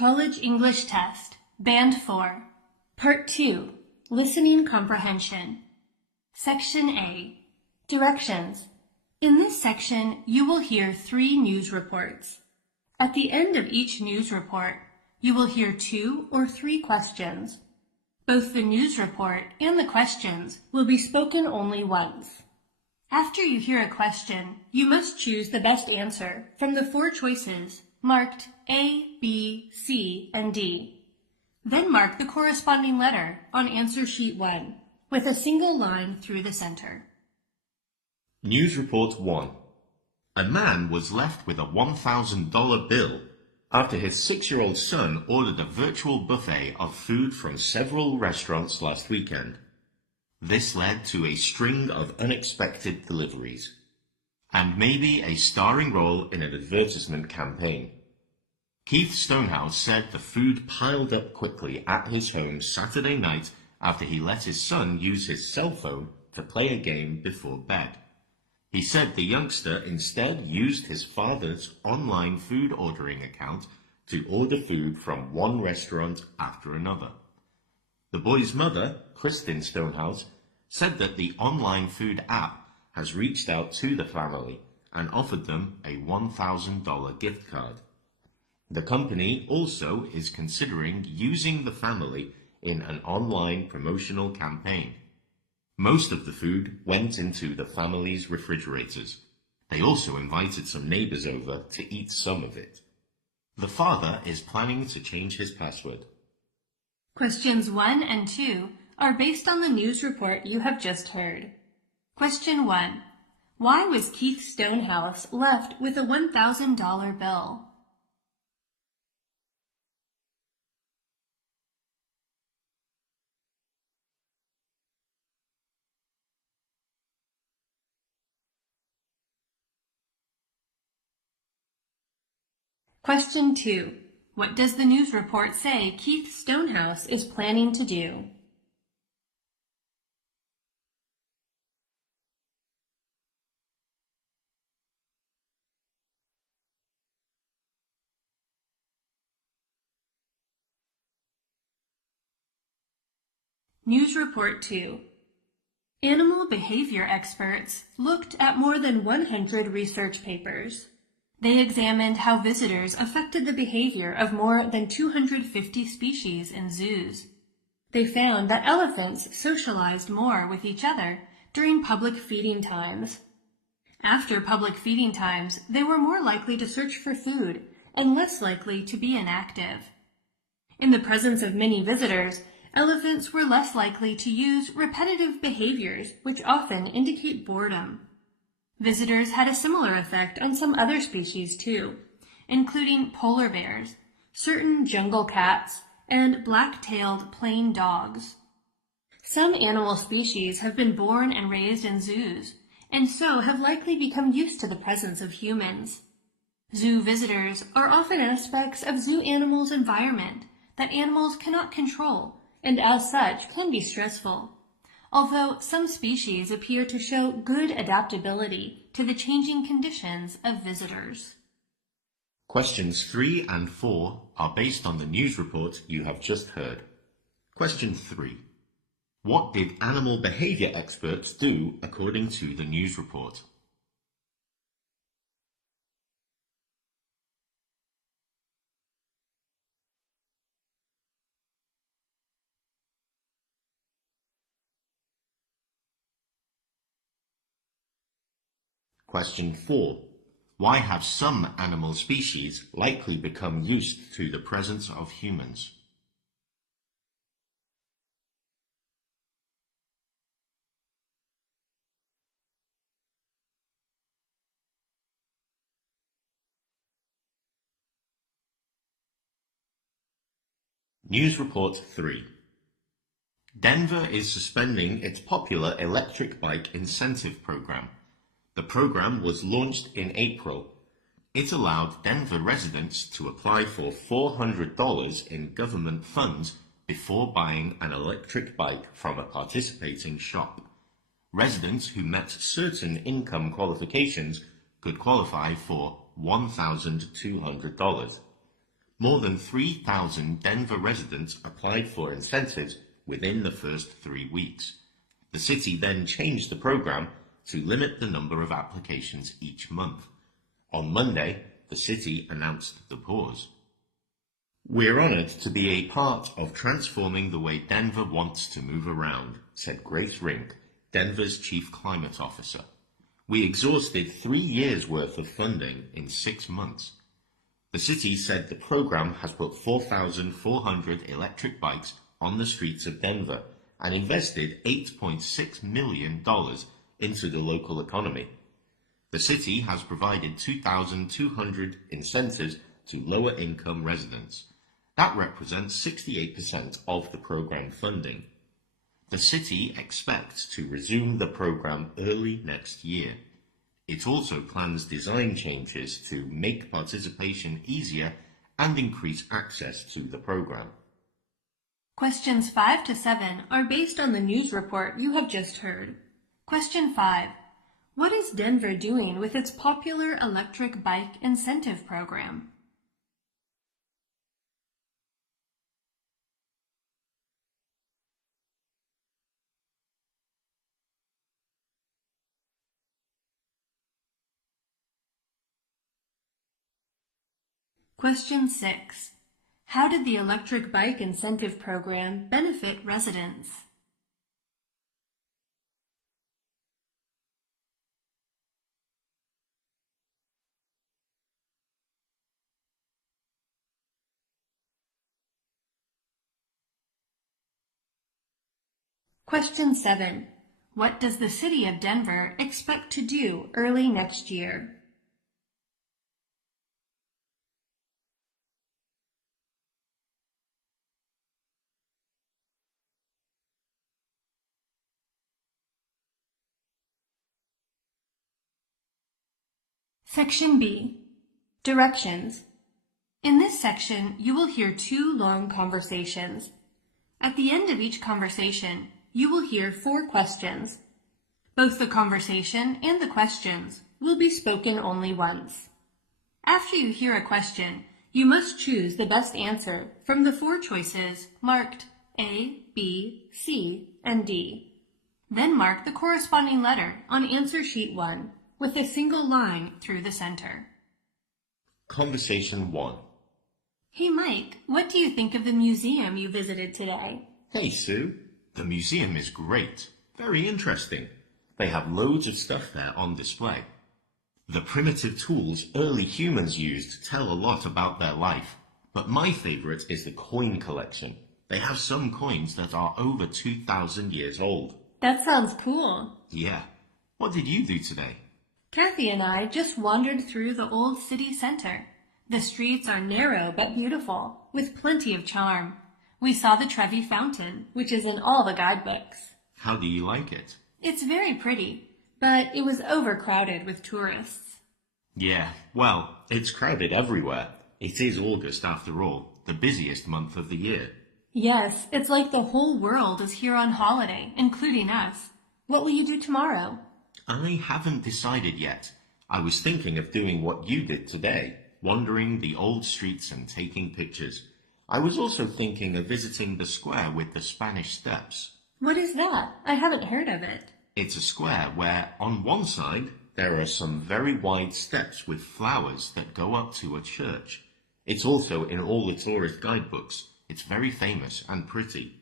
College English Test, Band 4, Part 2, Listening Comprehension. Section A, Directions. In this section, you will hear 3 news reports. At the end of each news report, you will hear 2 or 3 questions. Both the news report and the questions will be spoken only once. After you hear a question, you must choose the best answer from the 4 choices marked A, B, C, and D. Then mark the corresponding letter on answer sheet 1 with a single line through the center. News Report 1. A man was left with a $1,000 bill after his 6-year-old son ordered a virtual buffet of food from several restaurants last weekend. This led to a string of unexpected deliveries, and maybe a starring role in an advertisement campaign. Keith Stonehouse said the food piled up quickly at his home Saturday night after he let his son use his cell phone to play a game before bed. He said the youngster instead used his father's online food ordering account to order food from one restaurant after another. The boy's mother, Kristen Stonehouse, said that the online food app has reached out to the family and offered them a $1,000 gift card. The company also is considering using the family in an online promotional campaign. Most of the food went into the family's refrigerators. They also invited some neighbors over to eat some of it. The father is planning to change his password. Questions 1 and 2 are based on the news report you have just heard. Question 1. Why was Keith Stonehouse left with a $1,000 bill? Question 2. What does the news report say Keith Stonehouse is planning to do? News Report 2. Animal behavior experts looked at more than 100 research papers. They examined how visitors affected the behavior of more than 250 species in zoos. They found that elephants socialized more with each other during public feeding times. After public feeding times, they were more likely to search for food and less likely to be inactive. In the presence of many visitors, elephants were less likely to use repetitive behaviors, which often indicate boredom. Visitors had a similar effect on some other species too, including polar bears, certain jungle cats, and black-tailed plain dogs. Some animal species have been born and raised in zoos, and so have likely become used to the presence of humans. Zoo visitors are often aspects of zoo animals' environment that animals cannot control, and as such can be stressful. Although some species appear to show good adaptability to the changing conditions of visitors. Questions 3 and 4 are based on the news report you have just heard. Question 3. What did animal behavior experts do according to the news report? Question 4. Why have some animal species likely become used to the presence of humans? News Report 3. Denver is suspending its popular electric bike incentive program. The program was launched in April. It allowed Denver residents to apply for $400 in government funds before buying an electric bike from a participating shop. Residents who met certain income qualifications could qualify for $1,200. More than 3,000 Denver residents applied for incentives within the first 3 weeks. The city then changed the program to limit the number of applications each month. On Monday, the city announced the pause. "We're honored to be a part of transforming the way Denver wants to move around," said Grace Rink, Denver's chief climate officer. "We exhausted 3 years' worth of funding in 6 months." The city said the program has put 4,400 electric bikes on the streets of Denver and invested $8.6 million into the local economy. The city has provided 2,200 incentives to lower-income residents. That represents 68% of the program funding. The city expects to resume the program early next year. It also plans design changes to make participation easier and increase access to the program. Questions 5 to 7 are based on the news report you have just heard. Question 5. What is Denver doing with its popular electric bike incentive program? Question 6. How did the electric bike incentive program benefit residents? Question 7. What does the city of Denver expect to do early next year? Section B. Directions. In this section, you will hear 2 long conversations. At the end of each conversation, you will hear 4 questions. Both the conversation and the questions will be spoken only once. After you hear a question, you must choose the best answer from the 4 choices marked A, B, C, and D. Then mark the corresponding letter on answer sheet 1 with a single line through the center. Conversation 1. Hey Mike, what do you think of the museum you visited today? Hey Sue, the museum is great. Very interesting. They have loads of stuff there on display. The primitive tools early humans used tell a lot about their life, but my favorite is the coin collection. They have some coins that are over 2,000 years old. That sounds cool. Yeah. What did you do today? Kathy and I just wandered through the old city center. The streets are narrow but beautiful, with plenty of charm. We saw the Trevi Fountain, which is in all the guidebooks. How do you like it? It's very pretty, but it was overcrowded with tourists. Yeah, well, it's crowded everywhere. It is August after all, the busiest month of the year. Yes, it's like the whole world is here on holiday, including us. What will you do tomorrow? I haven't decided yet. I was thinking of doing what you did today, wandering the old streets and taking pictures. I was also thinking of visiting the square with the Spanish Steps. What is that? I haven't heard of it. It's a square where, on one side, there are some very wide steps with flowers that go up to a church. It's also in all the tourist guidebooks. It's very famous and pretty.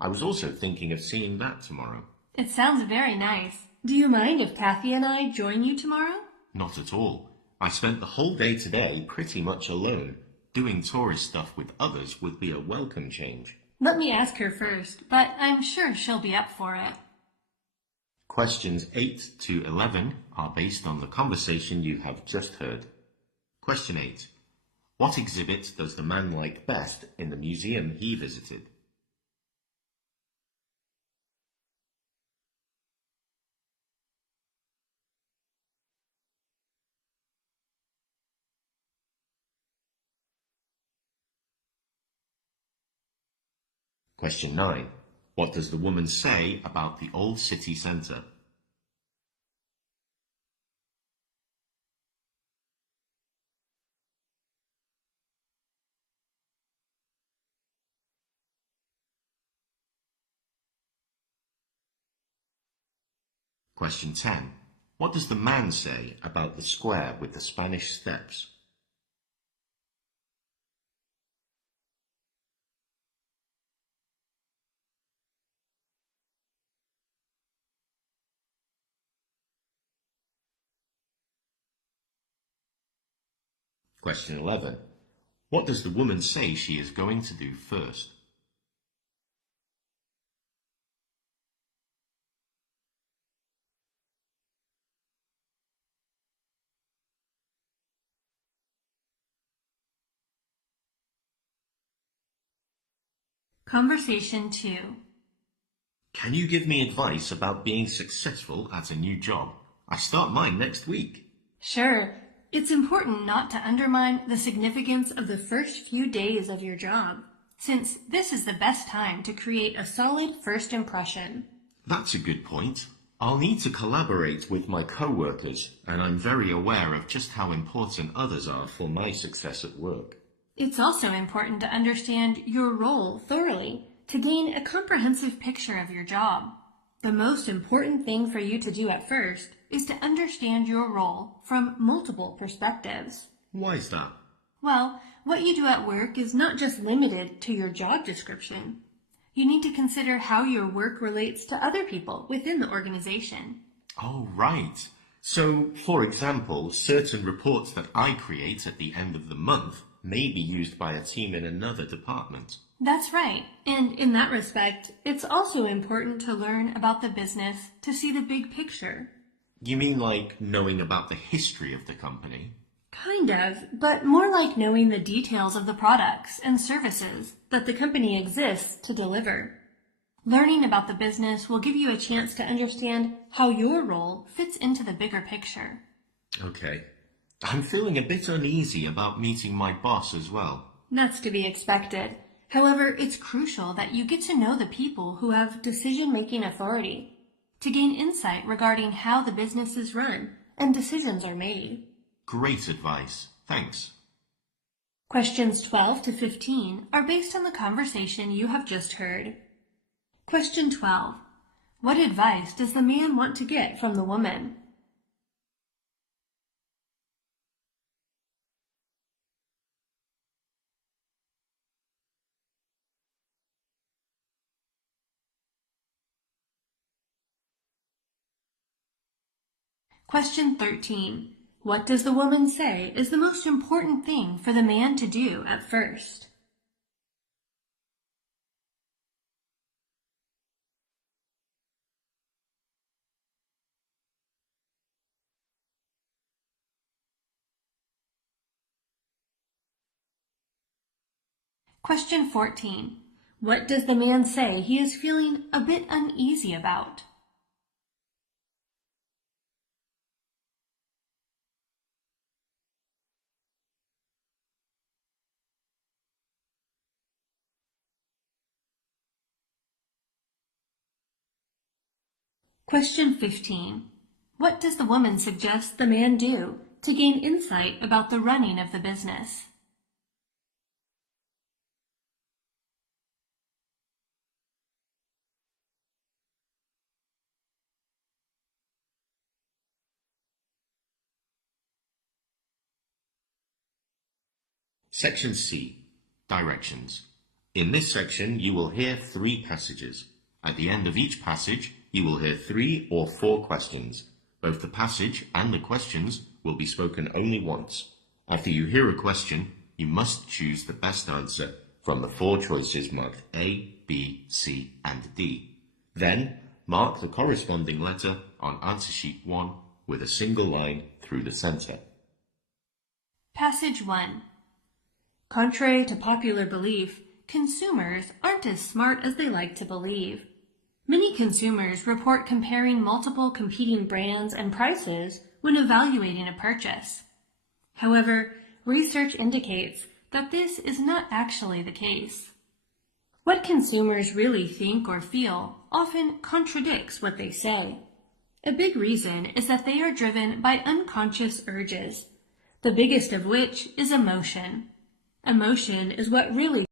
I was also thinking of seeing that tomorrow. It sounds very nice. Do you mind if Kathy and I join you tomorrow? Not at all. I spent the whole day today pretty much alone. Doing tourist stuff with others would be a welcome change. Let me ask her first, but I'm sure she'll be up for it. Questions 8 to 11 are based on the conversation you have just heard. Question 8. What exhibit does the man like best in the museum he visited? Question 9. What does the woman say about the old city centre? Question 10. What does the man say about the square with the Spanish steps? Question 11. What does the woman say she is going to do first? Conversation 2. Can you give me advice about being successful at a new job? I start mine next week. Sure. It's important not to undermine the significance of the first few days of your job, since this is the best time to create a solid first impression. That's a good point. I'll need to collaborate with my co-workers, and I'm very aware of just how important others are for my success at work. It's also important to understand your role thoroughly to gain a comprehensive picture of your job. The most important thing for you to do at first is to understand your role from multiple perspectives. Why is that? Well, what you do at work is not just limited to your job description. You need to consider how your work relates to other people within the organization. Oh, right. So, for example, certain reports that I create at the end of the month may be used by a team in another department. That's right. And in that respect, it's also important to learn about the business to see the big picture. You mean like knowing about the history of the company? Kind of, but more like knowing the details of the products and services that the company exists to deliver. Learning about the business will give you a chance to understand how your role fits into the bigger picture. Okay. I'm feeling a bit uneasy about meeting my boss as well. That's to be expected. However, it's crucial that you get to know the people who have decision-making authority to gain insight regarding how the business is run and decisions are made. Great advice. Thanks. Questions 12 to 15 are based on the conversation you have just heard. Question 12. What advice does the man want to get from the woman? Question 13. What does the woman say is the most important thing for the man to do at first? Question 14. What does the man say he is feeling a bit uneasy about? Question 15. What does the woman suggest the man do to gain insight about the running of the business? Section C. Directions. In this section, you will hear 3 passages. At the end of each passage, you will hear 3 or 4 questions. Both the passage and the questions will be spoken only once. After you hear a question, you must choose the best answer from the 4 choices marked A, B, C, and D. Then, mark the corresponding letter on answer sheet 1 with a single line through the center. Passage 1. Contrary to popular belief, consumers aren't as smart as they like to believe. Many consumers report comparing multiple competing brands and prices when evaluating a purchase. However, research indicates that this is not actually the case. What consumers really think or feel often contradicts what they say. A big reason is that they are driven by unconscious urges, the biggest of which is emotion. Emotion is what really